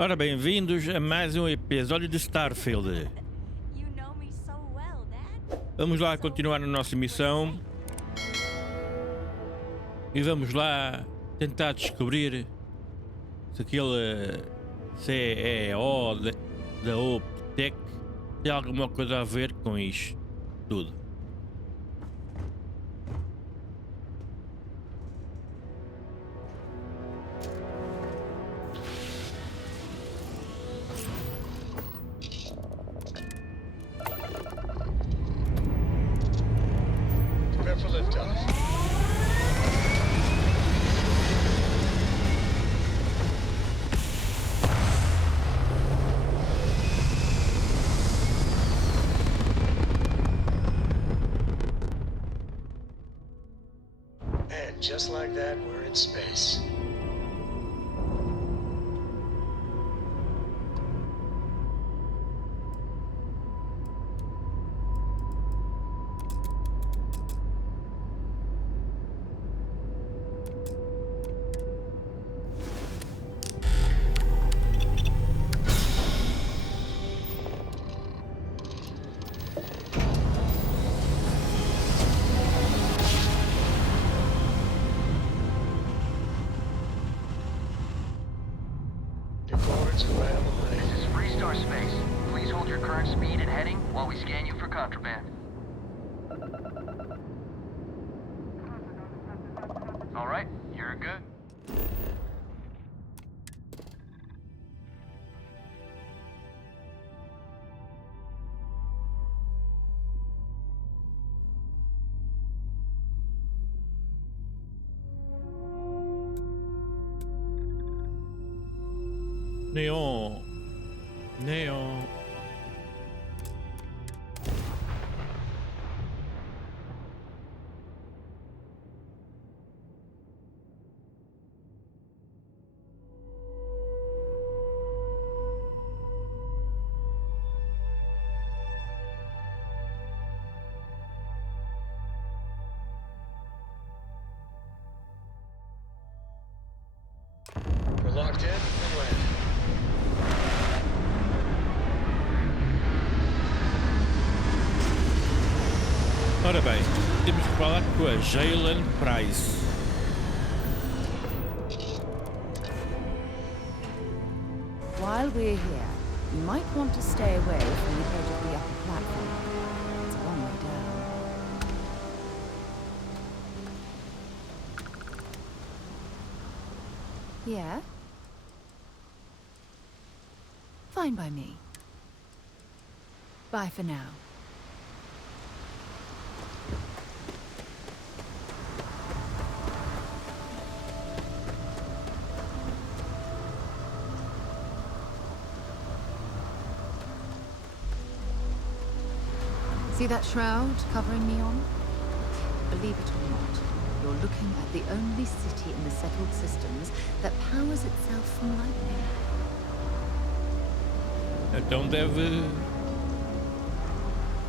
Ora, bem-vindos a mais um episódio de Starfield. Vamos lá continuar a nossa missão e vamos lá tentar descobrir se aquele CEO da Optec tem alguma coisa a ver com isto tudo. And just like that, we're in space. Neon. We're locked in and landed. Ora bem, temos que falar com a Jalen Price. While we're here, you might want to stay away from the edge of the upper platform. It's a long way down. Yeah? Fine by me. Bye for now. See that shroud covering me on? Believe it or not, you're looking at the only city in the settled systems that powers itself from lightning. Então deve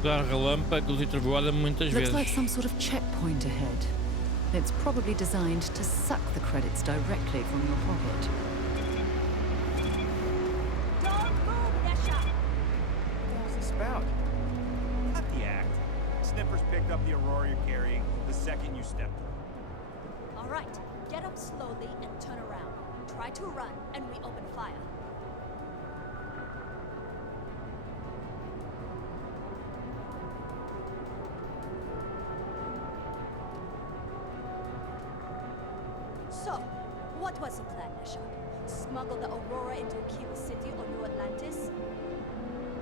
dar relâmpagos e trovoada muitas vezes. Looks like some sort of checkpoint ahead. It's probably designed to suck the credits directly from your pocket. Don't move, Nesha! What was this about? Not the act. Sniffers picked up the Aurora you're carrying the second you stepped through. All right, get up slowly and turn around. Try to run, and we open fire. So, what was the plan, Nesha? Smuggle the Aurora into Kiva City or New Atlantis?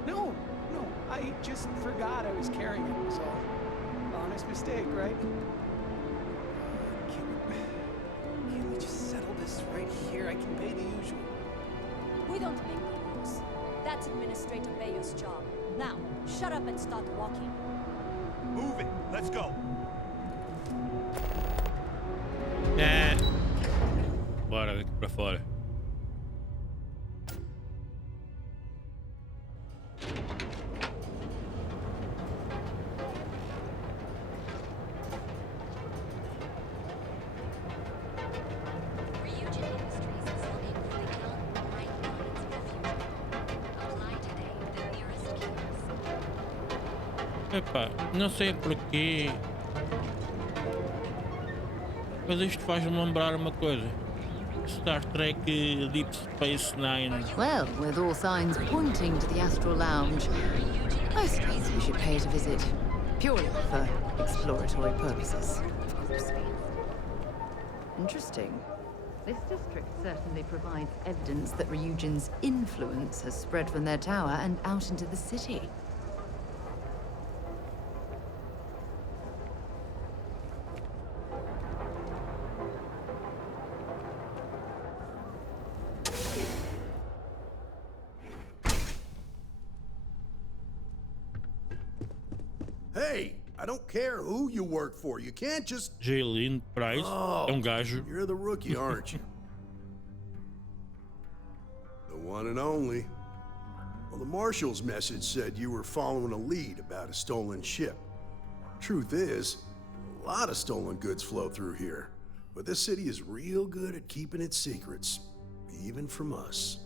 No, I just forgot I was carrying it, was all. Honest mistake, right? Can we just settle this right here? I can pay the usual. We don't make the rules. That's Administrator Bayer's job. Now, shut up and start walking. Move it. Let's go. Bora daqui para fora. Epá, não sei porquê, mas isto faz-me lembrar uma coisa. Star Trek Deep Space Nine. Well, with all signs pointing to the Astral Lounge, I suppose we should pay it a visit. Purely for exploratory purposes, of course. Interesting. This district certainly provides evidence that Ryujin's influence has spread from their tower and out into the city. Hey, I don't care who you work for. You can't just... Jaylene Price é gajo. You're the rookie, aren't you? The one and only. Well, the marshal's message said you were following a lead about a stolen ship. Truth is, a lot of stolen goods flow through here. But this city is real good at keeping its secrets, even from us.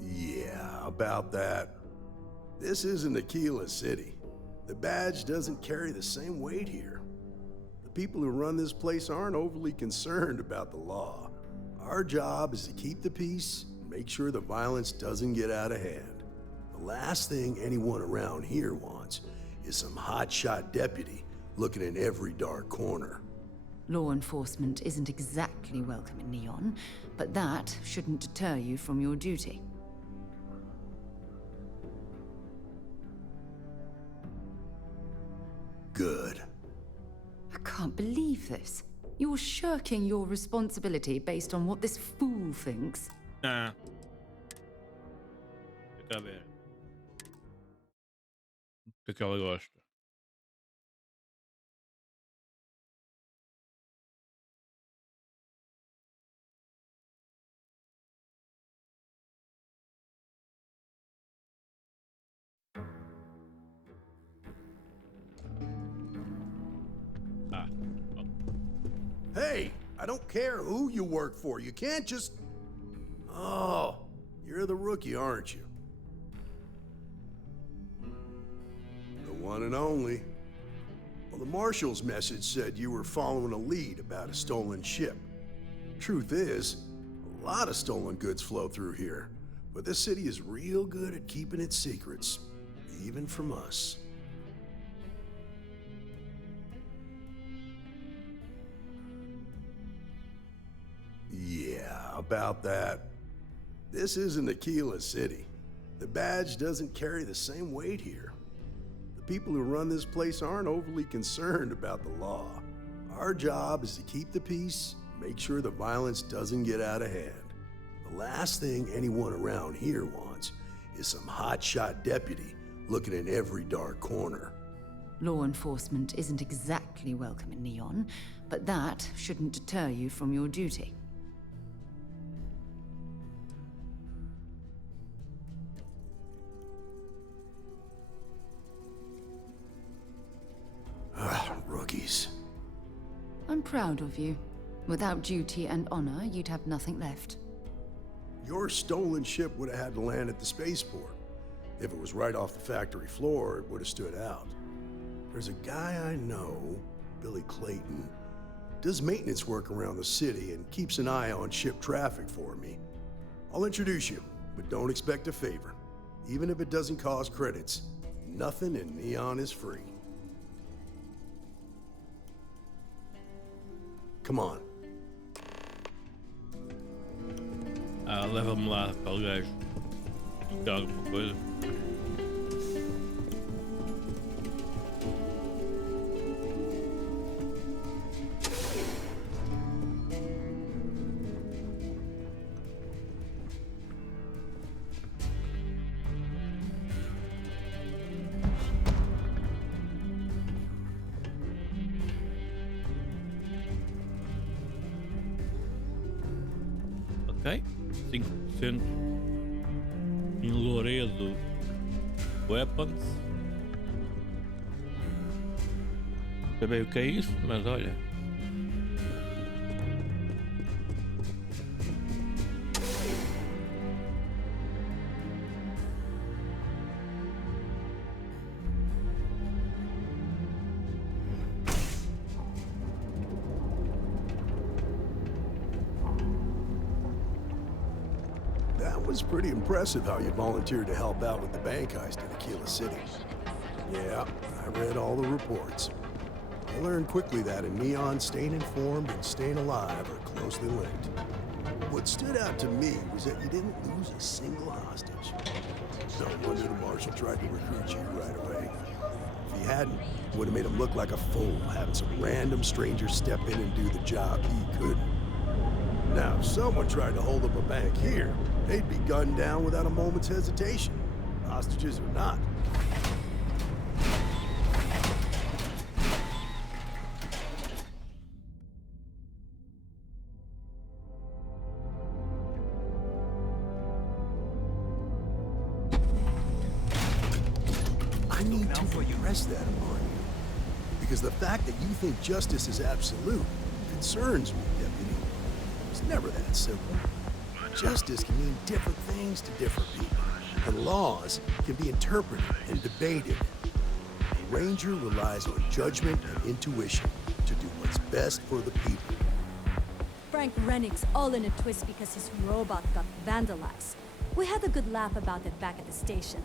Yeah, about that. This isn't Aquila City. The badge doesn't carry the same weight here. The people who run this place aren't overly concerned about the law. Our job is to keep the peace and make sure the violence doesn't get out of hand. The last thing anyone around here wants is some hotshot deputy looking in every dark corner. Law enforcement isn't exactly welcome in Neon, but that shouldn't deter you from your duty. Good. I can't believe this. You're shirking your responsibility based on what this fool thinks. Ah. Fica a ver. O que ela gosta? Ah. Oh. Hey, I don't care who you work for. You can't just... Oh, you're the rookie, aren't you? The one and only. Well, the marshal's message said you were following a lead about a stolen ship. Truth is, a lot of stolen goods flow through here. But this city is real good at keeping its secrets, even from us. Yeah, about that. This isn't Aquila City. The badge doesn't carry the same weight here. The people who run this place aren't overly concerned about the law. Our job is to keep the peace, make sure the violence doesn't get out of hand. The last thing anyone around here wants is some hotshot deputy looking in every dark corner. Law enforcement isn't exactly welcome in Neon, but that shouldn't deter you from your duty. Rookies. I'm proud of you. Without duty and honor, you'd have nothing left. Your stolen ship would have had to land at the spaceport. If it was right off the factory floor, it would have stood out. There's a guy I know, Billy Clayton, does maintenance work around the city and keeps an eye on ship traffic for me. I'll introduce you, but don't expect a favor. Even if it doesn't cost credits, nothing in Neon is free. Come on. Ah, leva-me lá para o gajo. Tem alguma coisa? Ok, 5% em Loredo Weapons. Não sei bem o que é isso, mas olha. was pretty impressive how you volunteered to help out with the bank heist in Aquila City. Yeah, I read all the reports. I learned quickly that in Neon, staying informed and staying alive are closely linked. What stood out to me was that you didn't lose a single hostage. No wonder the marshal tried to recruit you right away. If he hadn't, it would have made him look like a fool, having some random stranger step in and do the job he couldn't. Now, if someone tried to hold up a bank here, they'd be gunned down without a moment's hesitation, hostages or not. I need to impress that upon you, because the fact that you think justice is absolute concerns me, Deputy. It's never that simple. Justice can mean different things to different people, and laws can be interpreted and debated. The Ranger relies on judgment and intuition to do what's best for the people. Frank Rennick's all in a twist because his robot got vandalized. We had a good laugh about it back at the station.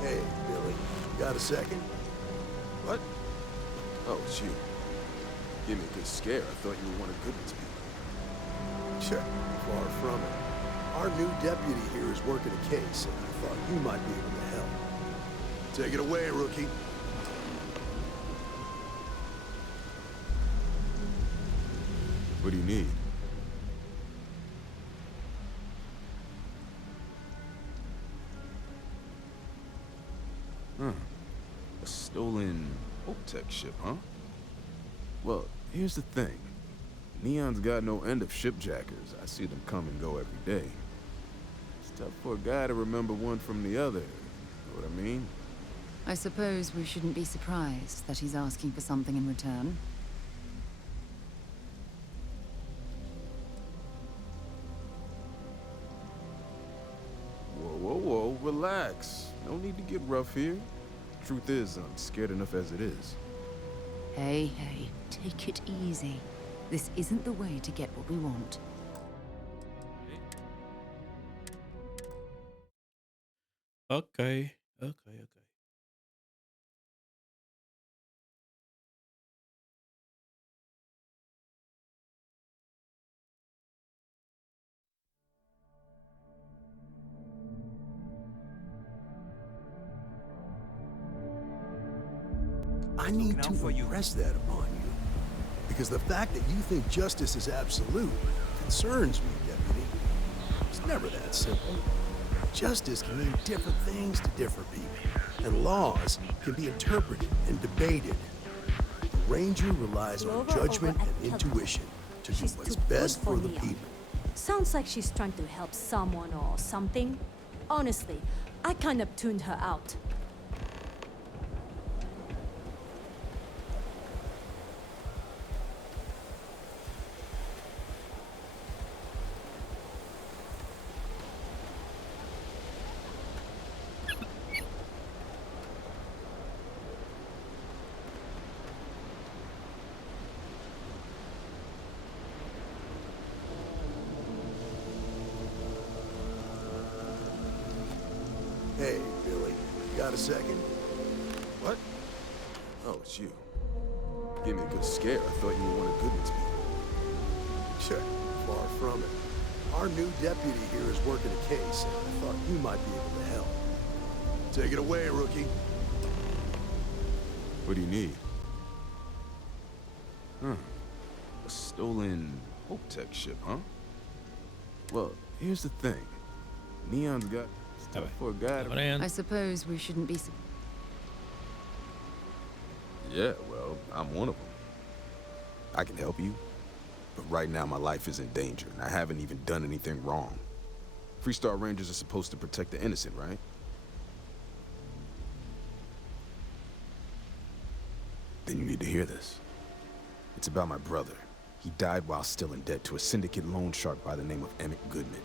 Hey, Billy, got a second? What? Oh, it's you. Give me a good scare. I thought you were one of Goodman's people. Sure, far from it. Our new deputy here is working a case, and I thought you might be able to help. Take it away, rookie. What do you need? A stolen Tech ship, huh? Well, here's the thing. Neon's got no end of shipjackers. I see them come and go every day. It's tough for a guy to remember one from the other. Know what I mean? I suppose we shouldn't be surprised that he's asking for something in return. Whoa, relax. No need to get rough here. Truth is, I'm scared enough as it is. Hey, take it easy. This isn't the way to get what we want. Okay. I need to impress that upon you, because the fact that you think justice is absolute concerns me, Deputy. It's never that simple. Justice can mean different things to different people, and laws can be interpreted and debated. The Ranger relies on judgment and intuition to do what's best for the people. Sounds like she's trying to help someone or something. Honestly, I kind of tuned her out. Hey, Billy, got a second? What? Oh, it's you. Give me a good scare. I thought you were one of Goodman's people. Sure, far from it. Our new deputy here is working a case, and I thought you might be able to help. Take it away, rookie. What do you need? A stolen Tech ship, huh? Well, here's the thing. Neon's got stuff for a guy to... I suppose we shouldn't be... Yeah, well, I'm one of them. I can help you, but right now my life is in danger, and I haven't even done anything wrong. Freestar Rangers are supposed to protect the innocent, right? Then you need to hear this. It's about my brother. He died while still in debt to a syndicate loan shark by the name of Emmett Goodman.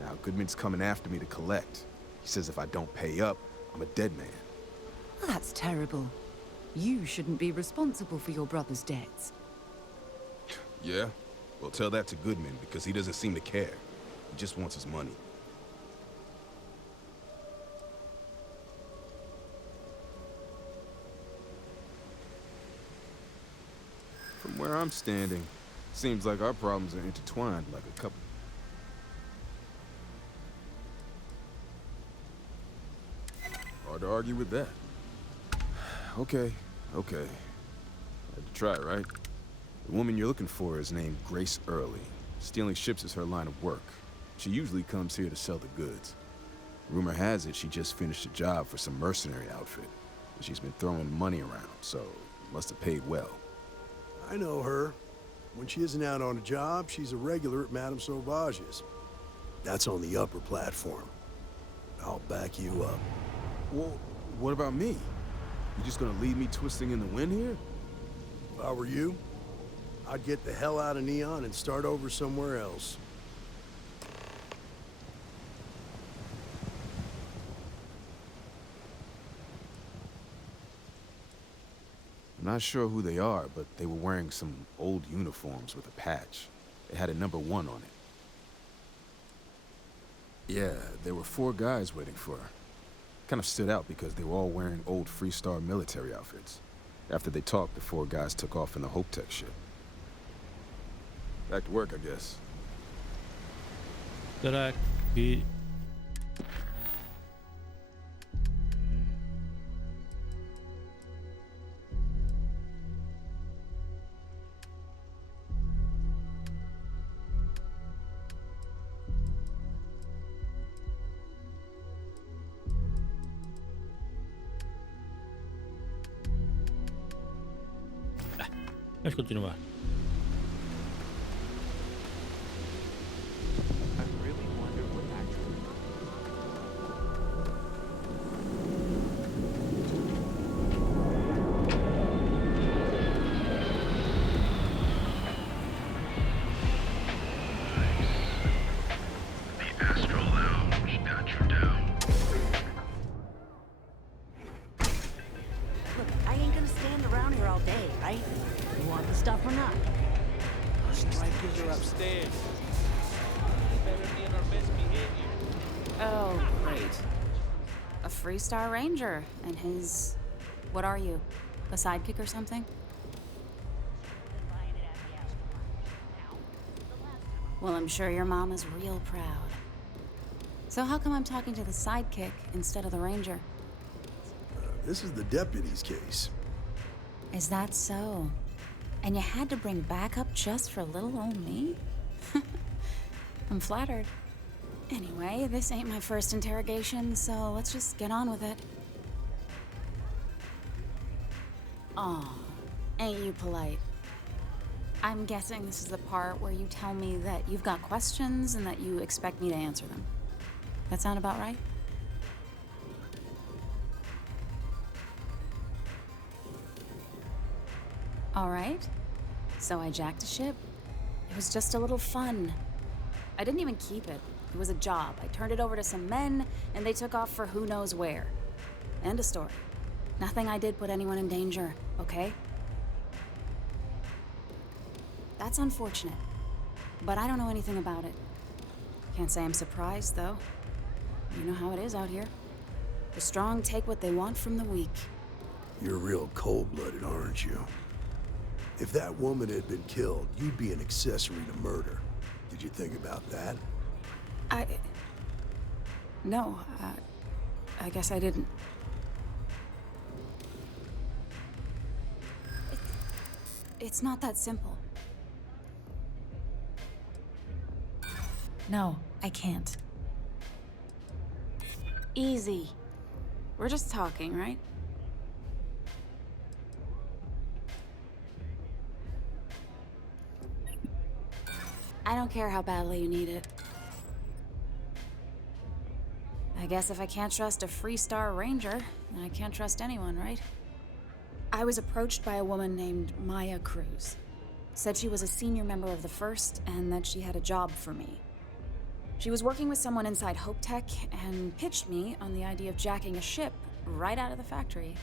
Now, Goodman's coming after me to collect. He says if I don't pay up, I'm a dead man. Well, that's terrible. You shouldn't be responsible for your brother's debts. Yeah? Well, tell that to Goodman, because he doesn't seem to care. He just wants his money. From where I'm standing, seems like our problems are intertwined like a couple. Hard to argue with that. Okay. Had to try, right? The woman you're looking for is named Grace Early. Stealing ships is her line of work. She usually comes here to sell the goods. Rumor has it she just finished a job for some mercenary outfit. And she's been throwing money around, so must have paid well. I know her. When she isn't out on a job, she's a regular at Madame Sauvage's. That's on the upper platform. I'll back you up. Well, what about me? You just gonna leave me twisting in the wind here? If I were you, I'd get the hell out of Neon and start over somewhere else. I'm not sure who they are, but they were wearing some old uniforms with a patch. They had a number 1 on it. Yeah, there were 4 guys waiting for her. Kind of stood out because they were all wearing old Freestar military outfits. After they talked, the 4 guys took off in the Hope Tech ship. Back to work, I guess. Será que... Vamos continuar. I really wonder what actually... The Astral Lounge got you down. Look, I ain't gonna stand around here all day, right? You want the stuff or not? Strikers are upstairs. Oh, great. A Freestar Ranger and his... What are you? A sidekick or something? Well, I'm sure your mom is real proud. So how come I'm talking to the sidekick instead of the ranger? This is the deputy's case. Is that so? And you had to bring backup just for little old me? I'm flattered. Anyway, this ain't my first interrogation, so let's just get on with it. Aw, ain't you polite? I'm guessing this is the part where you tell me that you've got questions and that you expect me to answer them. That sound about right? All right. So I jacked a ship. It was just a little fun. I didn't even keep it. It was a job. I turned it over to some men, and they took off for who knows where. End of story. Nothing I did put anyone in danger, okay? That's unfortunate. But I don't know anything about it. Can't say I'm surprised, though. You know how it is out here. The strong take what they want from the weak. You're real cold-blooded, aren't you? If that woman had been killed, you'd be an accessory to murder. Did you think about that? No, I guess I didn't. It's not that simple. No, I can't. Easy. We're just talking, right? I don't care how badly you need it. I guess if I can't trust a Freestar Ranger, then I can't trust anyone, right? I was approached by a woman named Maya Cruz. Said she was a senior member of the First and that she had a job for me. She was working with someone inside Hope Tech and pitched me on the idea of jacking a ship right out of the factory.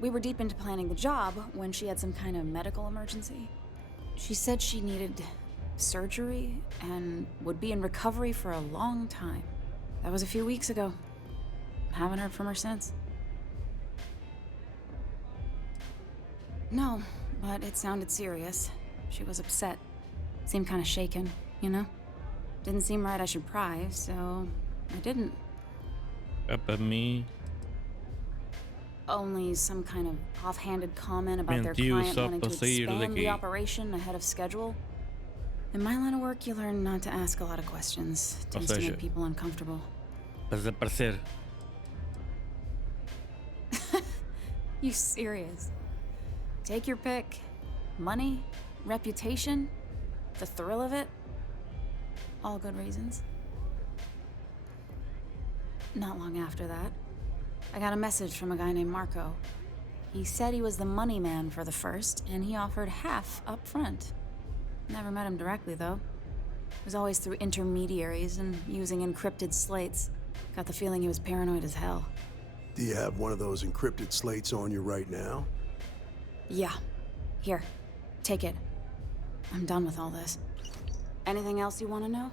We were deep into planning the job when she had some kind of medical emergency. She said she needed surgery and would be in recovery for a long time. That was a few weeks ago. Haven't heard from her since. No, but it sounded serious. She was upset. Seemed kind of shaken, you know? Didn't seem right I should pry, so I didn't. Up at me. Only some kind of offhanded comment about their Mentiu client só wanting para to sair expand the daqui. operation ahead of schedule. In my line of work, you learn not to ask a lot of questions. Tends to seja, make people uncomfortable. Para desaparecer. You serious? Take your pick. Money, reputation, the thrill of it. All good reasons. Not long after that, I got a message from a guy named Marco. He said he was the money man for the First, and he offered half up front. Never met him directly, though. It was always through intermediaries and using encrypted slates. Got the feeling he was paranoid as hell. Do you have one of those encrypted slates on you right now? Yeah. Here. Take it. I'm done with all this. Anything else you want to know?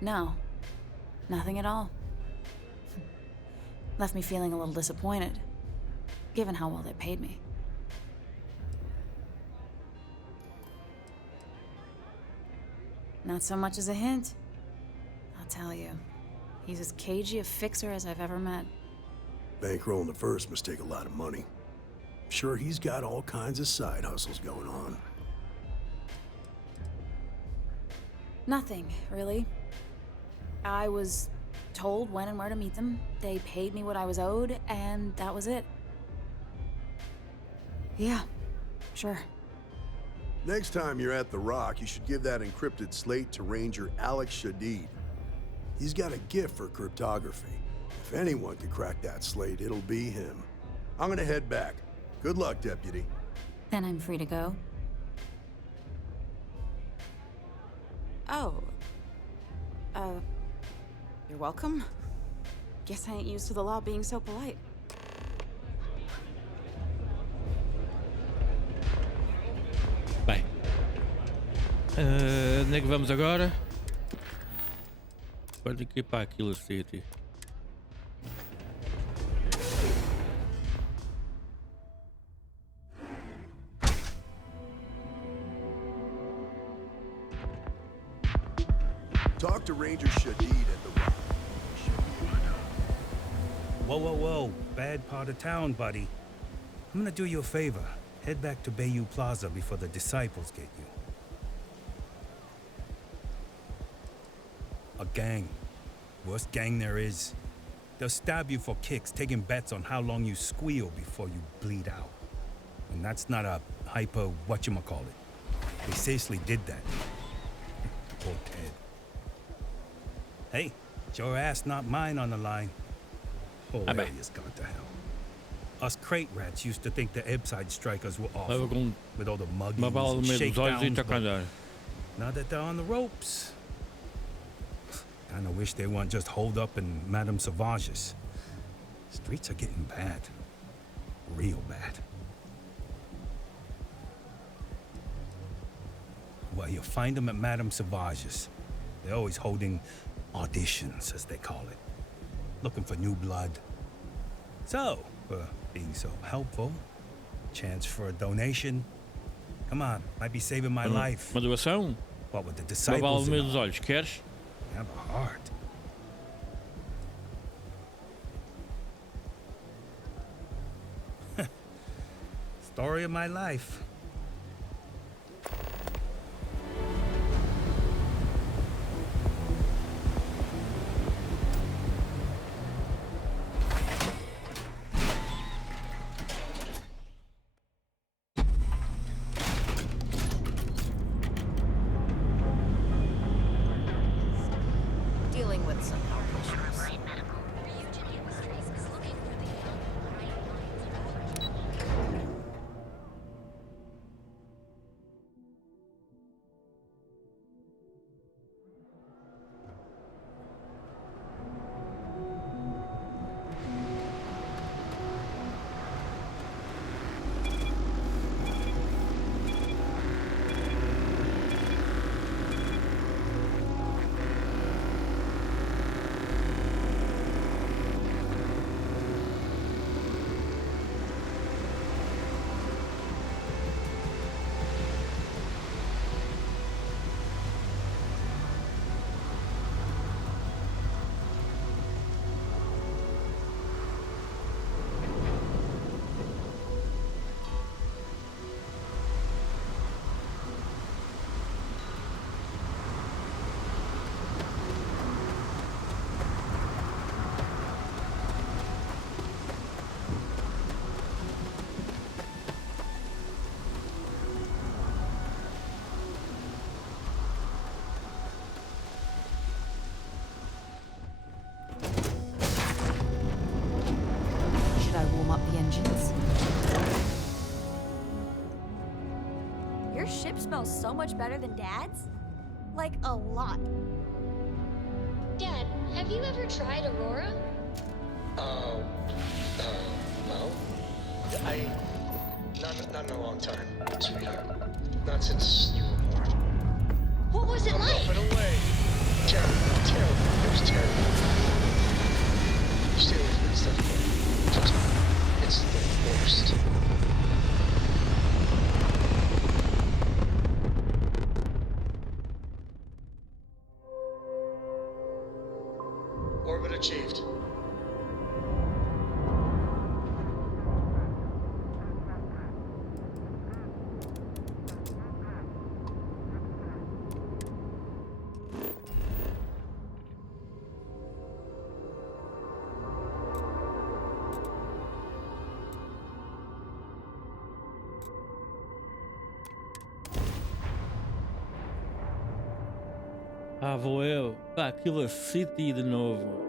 No. Nothing at all. Left me feeling a little disappointed, given how well they paid me. Not so much as a hint. I'll tell you. He's as cagey a fixer as I've ever met. Bankrolling the First must take a lot of money. I'm sure he's got all kinds of side hustles going on. Nothing, really. I was told when and where to meet them. They paid me what I was owed, and that was it. Yeah, sure. Next time you're at the Rock, you should give that encrypted slate to Ranger Alex Shadid. He's got a gift for cryptography. If anyone can crack that slate, it'll be him. I'm gonna head back. Good luck, Deputy. Then I'm free to go. Oh. You're welcome. Guess I ain't used to the law being so polite. Bem. Onde é que vamos agora? Pode ir para aquilo City. Talk to Ranger Shadid at the Rock. Whoa, whoa, whoa. Bad part of town, buddy. I'm gonna do you a favor. Head back to Bayou Plaza before the disciples get you. A gang. Worst gang there is. They'll stab you for kicks, taking bets on how long you squeal before you bleed out. And that's not a hyper whatchamacallit. They seriously did that. Poor Ted. Hey, it's your ass, not mine on the line. Whole area's gone to hell. Us crate rats used to think the Ebside strikers were awful, with all the muggings and shakedowns, but now that they're on the ropes, kinda wish they weren't just holed up in Madame Sauvage's. Streets are getting bad. Real bad. Well, you'll find them at Madame Sauvage's. They're always holding auditions, as they call it. Looking for new blood. So, for being so helpful, chance for a donation. Come on, might be saving my life. Uma doação? What with the Uma disciples bala no and meio all. dos olhos, queres? Have a heart. Story of my life. Your ship smells so much better than Dad's? Like, a lot. Dad, have you ever tried Aurora? No. Not in a long time, sweetheart. Not since you were born. What was it like? But away. Terrible. It was terrible. Stay away from that stuff, kid. Trust me. It's the worst. Orbit achieved. Ah, vou eu. Pá, Killer City de novo.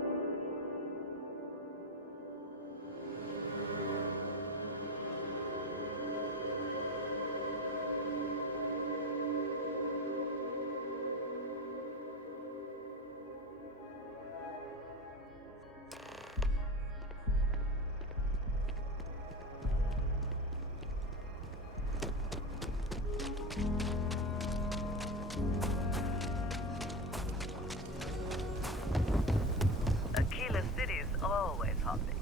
Aquila City is always hopping.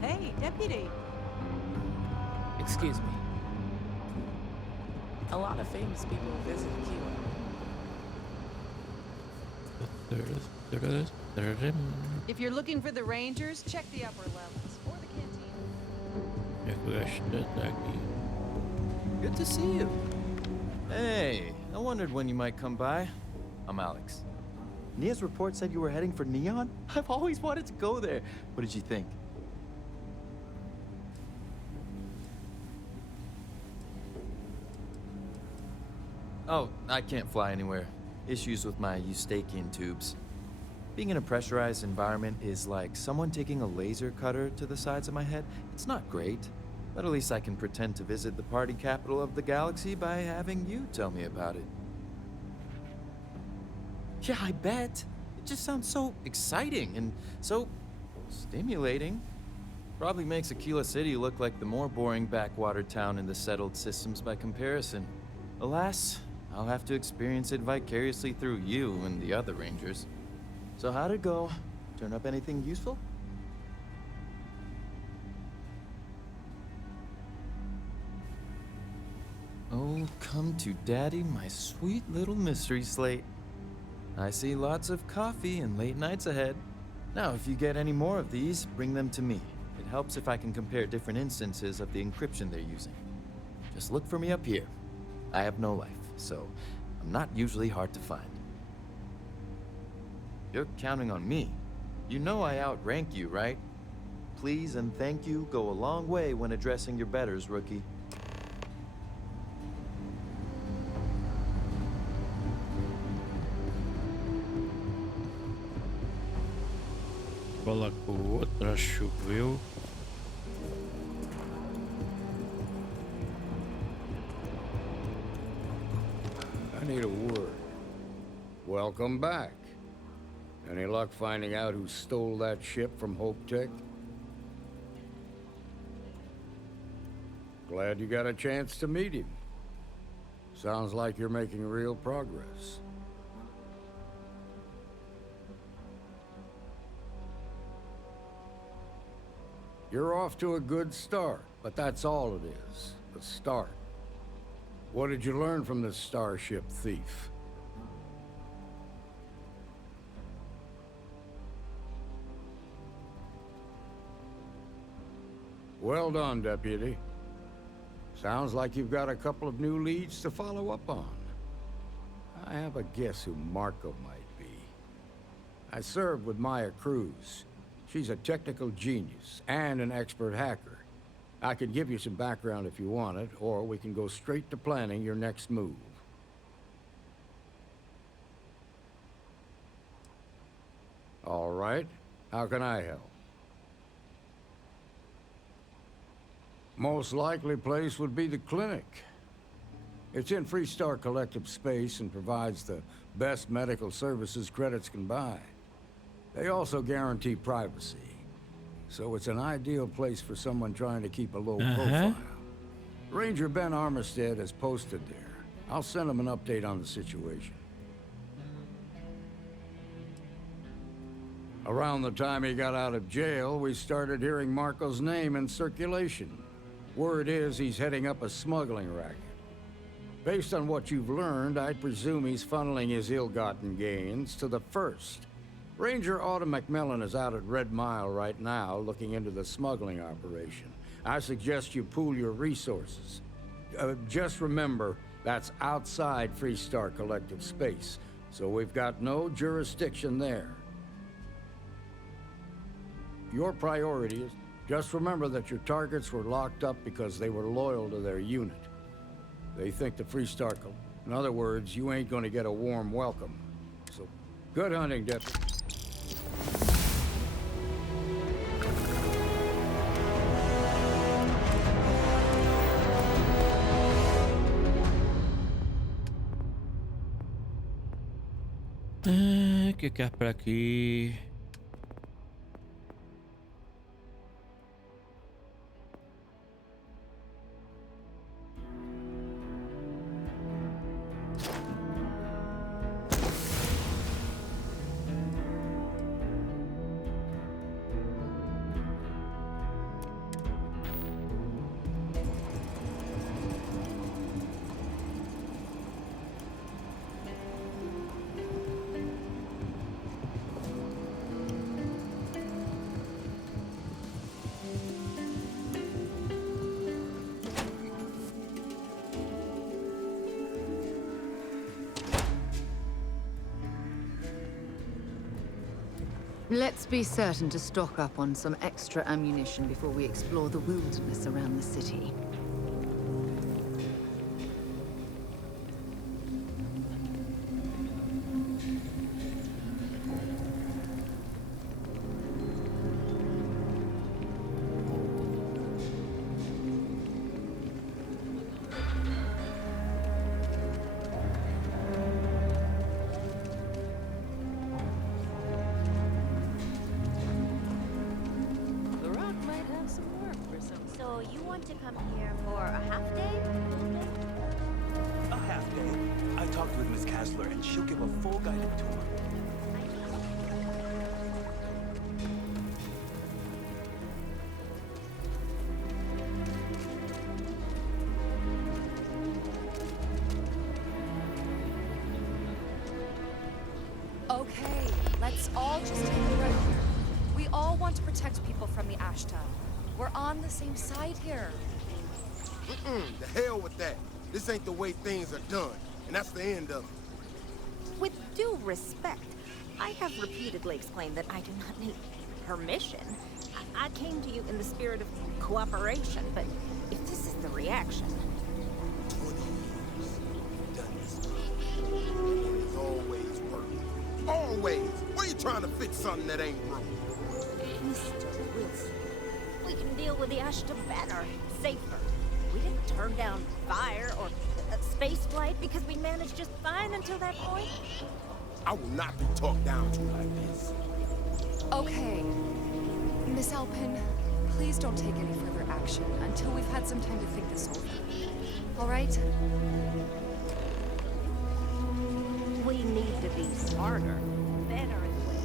Hey, deputy. Excuse me. A lot of famous people visit Kilo. If you're looking for the Rangers, check the upper levels or the canteen. Good to see you. Hey, I wondered when you might come by. I'm Alex. Nia's report said you were heading for Neon? I've always wanted to go there. What did you think? Oh, I can't fly anywhere. Issues with my eustachian tubes. Being in a pressurized environment is like someone taking a laser cutter to the sides of my head. It's not great, but at least I can pretend to visit the party capital of the galaxy by having you tell me about it. Yeah, I bet. It just sounds so exciting and so stimulating. Probably makes Aquila City look like the more boring backwater town in the settled systems by comparison. Alas, I'll have to experience it vicariously through you and the other Rangers. So how'd it go? Turn up anything useful? Oh, come to Daddy, my sweet little mystery slate. I see lots of coffee and late nights ahead. Now, if you get any more of these, bring them to me. It helps if I can compare different instances of the encryption they're using. Just look for me up here. I have no life, so I'm not usually hard to find. You're counting on me. You know I outrank you, right? Please and thank you go a long way when addressing your betters, rookie. Fala com outra, choveu. I need a word. Welcome back. Any luck finding out who stole that ship from Hope Tech? Glad you got a chance to meet him. Sounds like you're making real progress. You're off to a good start, but that's all it is, a start. What did you learn from this starship thief? Well done, Deputy. Sounds like you've got a couple of new leads to follow up on. I have a guess who Marco might be. I served with Maya Cruz. She's a technical genius and an expert hacker. I could give you some background if you want it, or we can go straight to planning your next move. All right. How can I help? Most likely place would be the clinic. It's in Freestar Collective space and provides the best medical services credits can buy. They also guarantee privacy. So it's an ideal place for someone trying to keep a low profile. Ranger Ben Armistead is posted there. I'll send him an update on the situation. Around the time he got out of jail, we started hearing Marco's name in circulation. Word is he's heading up a smuggling racket. Based on what you've learned, I'd presume he's funneling his ill-gotten gains to the First. Ranger Autumn McMillan is out at Red Mile right now, looking into the smuggling operation. I suggest you pool your resources. Just remember, that's outside Freestar Collective space, so we've got no jurisdiction there. Your priority is just remember that your targets were locked up because they were loyal to their unit. They think the Freestar In other words, you ain't gonna get a warm welcome. So, good hunting, Deputy. Que há para aqui? Let's be certain to stock up on some extra ammunition before we explore the wilderness around the city. Okay, let's all just take a breath here. We all want to protect people from the Ashta. We're on the same side here. The hell with that. This ain't the way things are done, and that's the end of it. With due respect, I have repeatedly explained that I do not need permission. I came to you in the spirit of cooperation, but if this is the reaction... 20 years. Done this. It's always working. Always! Why are you trying to fix something that ain't broke? Mr. Wilson, we can deal with the Ashta better, safer. We didn't turn down fire or space flight because we managed just fine until that point. I will not be talked down to like this. Okay. Miss Alpin, please don't take any further action until we've had some time to think this over. All right? We need to be smarter, better in ways.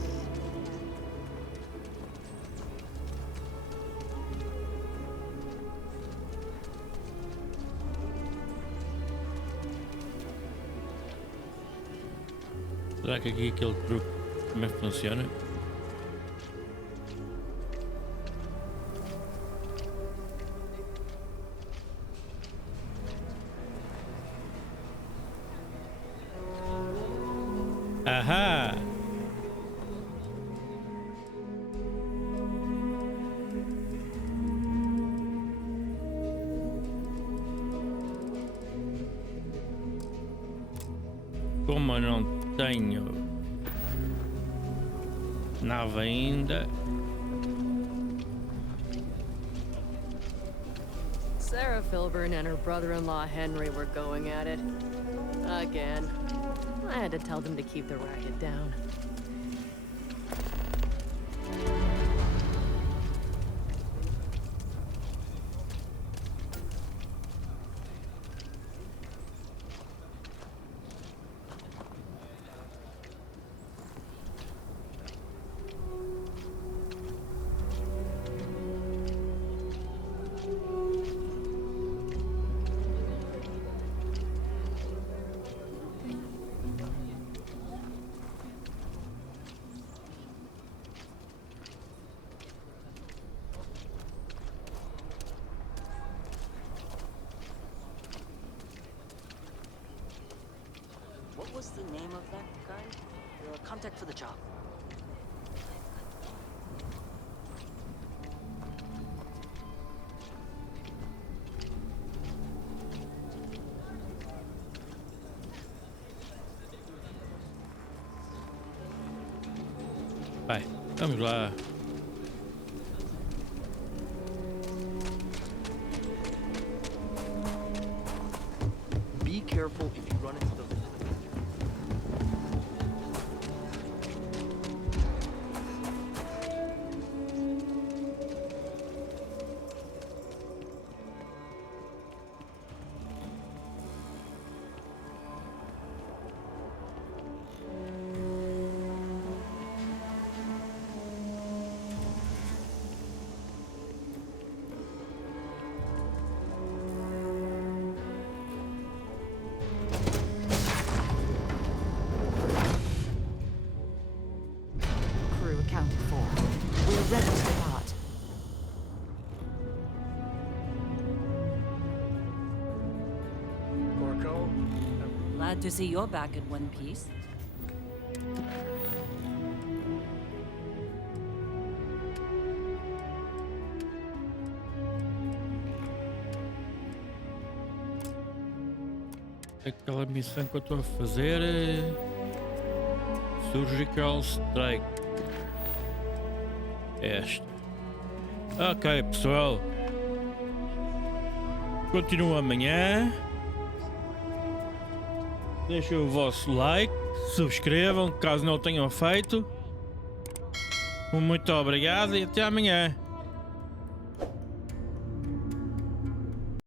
Será que aqui aquele truque também funciona? Ahá! Como eu não tenho nave ainda. Sarah Filburn and her brother-in-law Henry were going at it. Again. I had to tell them to keep the racket down. What was the name of that guy? The contact for the job. Vai, vamos lá. Be careful if you run into the... Crew accounted for. We're ready to depart. Gorko? Glad to see you're back in one piece. Aquela missão que eu estou a fazer é Surgical Strike. Esta. Ok, pessoal. Continua amanhã. Deixem o vosso like, subscrevam caso não o tenham feito. Muito obrigado e até amanhã.